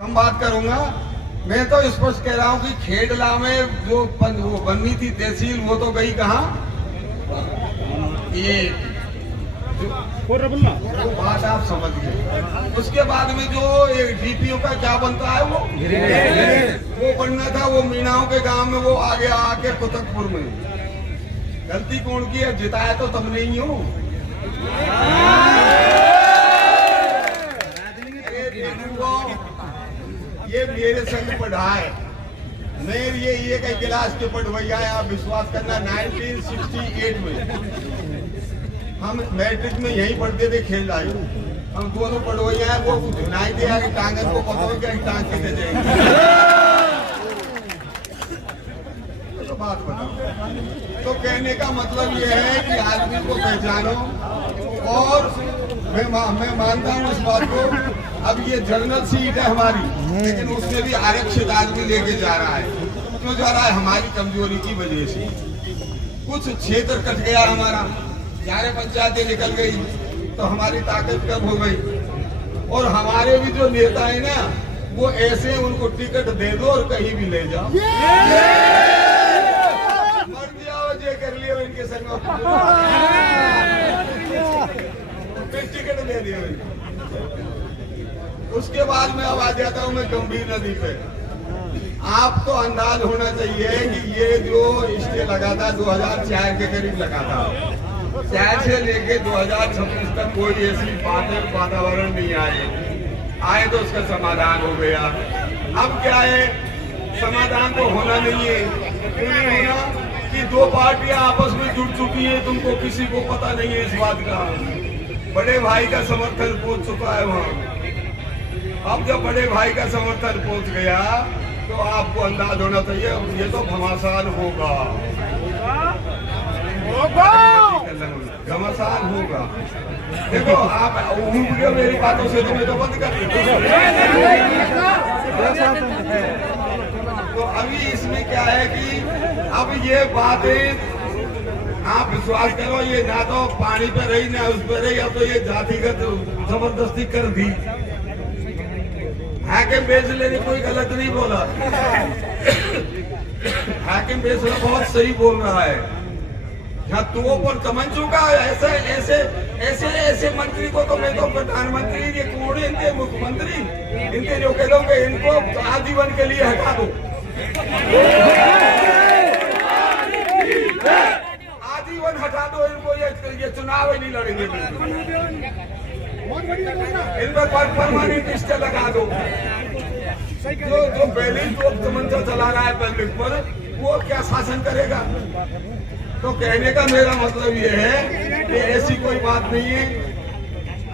हम बात करूंगा। मैं तो स्पष्ट कह रहा हूं कि खेडला में जो वो बननी थी तहसील वो तो गई कहाँ। ये वो बात आप समझ गए। उसके बाद में जो डीपीओ का क्या बनता है वो बनना था, वो मीनाओं के गांव में वो आगे आके कुतकपुर में। गलती कौन की है? जिताया तो तुम नहीं हो। ये मेरे संग पढ़ा है। मैं ये कई क्लास के पढ़वैया है, आप विश्वास करना। 1968 में हम मैट्रिक में यहीं पढ़ते थे, खेल आए। हम दोनों पढ़वैया है, वो नहीं दिया कि टांगन को पता हो क्या टांग के दे जाएंगे। तो बात बताओ। तो कहने का मतलब ये है कि आदमी को पहचानो। और मैं मानता हूँ इस बात को। अब ये जनरल सीट है हमारी, लेकिन उसमें भी आरक्षित आदमी लेके जा रहा है। क्यों जा रहा है? हमारी कमजोरी की वजह से। कुछ क्षेत्र कट गया हमारा, 11 पंचायतें निकल गई, तो हमारी ताकत कम हो गई। और हमारे भी जो नेता है ना, वो ऐसे उनको टिकट दे दो और कहीं भी ले जाओ। मर जाओ जे कर लिया इनके संग, फिर टिकट दे दिया। उसके बाद में अब आ जाता हूँ मैं गंभीर नदी पे। आपको अंदाज होना चाहिए कि ये जो स्टे लगा था 2004 के करीब लगा था। 4 से लेके 2026 तक कोई ऐसी बातें वातावरण नहीं आए तो उसका समाधान हो गया। अब क्या है? समाधान तो होना नहीं है। क्यों नहीं होना? कि दो पार्टियां आपस में जुड़ चुकी है, तुमको किसी को पता नहीं है इस बात का। बड़े भाई का समर्थन पहुंच चुका है वहां। अब जब बड़े भाई का समर्थन पहुंच गया तो आपको अंदाज होना चाहिए ये तो घमासान होगा। घमासान होगा। देखो आप मेरी बातों से तुम्हें तो बंद कर तो अभी इसमें क्या है कि अब ये बातें आप विश्वास करो, ये ना तो पानी पे रही ना उस पे रही। अब तो ये जातिगत जबरदस्ती कर दी। हाकिम फैसले ने कोई गलत नहीं बोला। हाकिम फैसला बहुत सही बोल रहा है। यहाँ तो पर समझ चुका है। ऐसे मंत्री को तो मैं तो प्रधानमंत्री, ये कौन है इनके मुख्यमंत्री, इनके जो कह दो इनको आजीवन के लिए हटा दो। आजीवन हटा दो इनको, ये चुनाव ही नहीं लड़ेंगे। इनमें परमानेंट स्टे लगा दो। जो पहले जो तमंचा चला रहा है पब्लिक पर, वो क्या शासन करेगा? तो कहने का मेरा मतलब ये है कि ऐसी कोई बात नहीं है।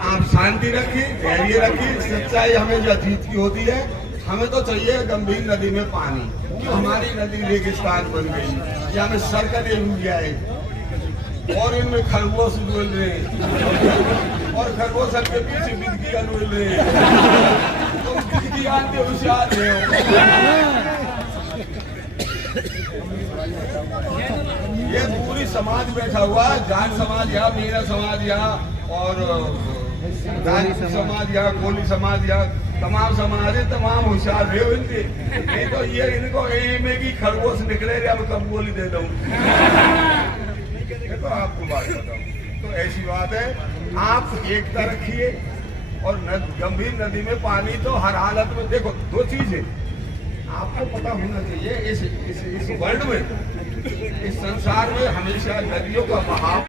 आप शांति रखिए, धैर्य रखिए। सच्चाई हमेशा जीत की होती है। हमें तो चाहिए गंभीर नदी में पानी। क्यों हमारी नदी रेगिस्तान बन गई, या हमें सरकते हुए गया है और इनमें खरगोश डोल रहे हैं और खरगोशन के पीछे बिजली डोल रहे हैं। तो बिजली आते होशियार है। ये पूरी समाज बैठा हुआ है, जाट समाज या मीरा समाज या और समाज या कोली समाज या तमाम समाज है, तमाम होशियार रहे इनके। नहीं तो ये इनको में की खरगोश निकले रे, अब कब गोली दे दूं। तो आपको बात बताऊं तो ऐसी बात है, आप एकता रखिए। और गंभीर नदी में पानी तो हर हालत में। देखो दो चीज है आपको पता होना चाहिए। इस वर्ल्ड में, इस संसार में हमेशा नदियों का बहाव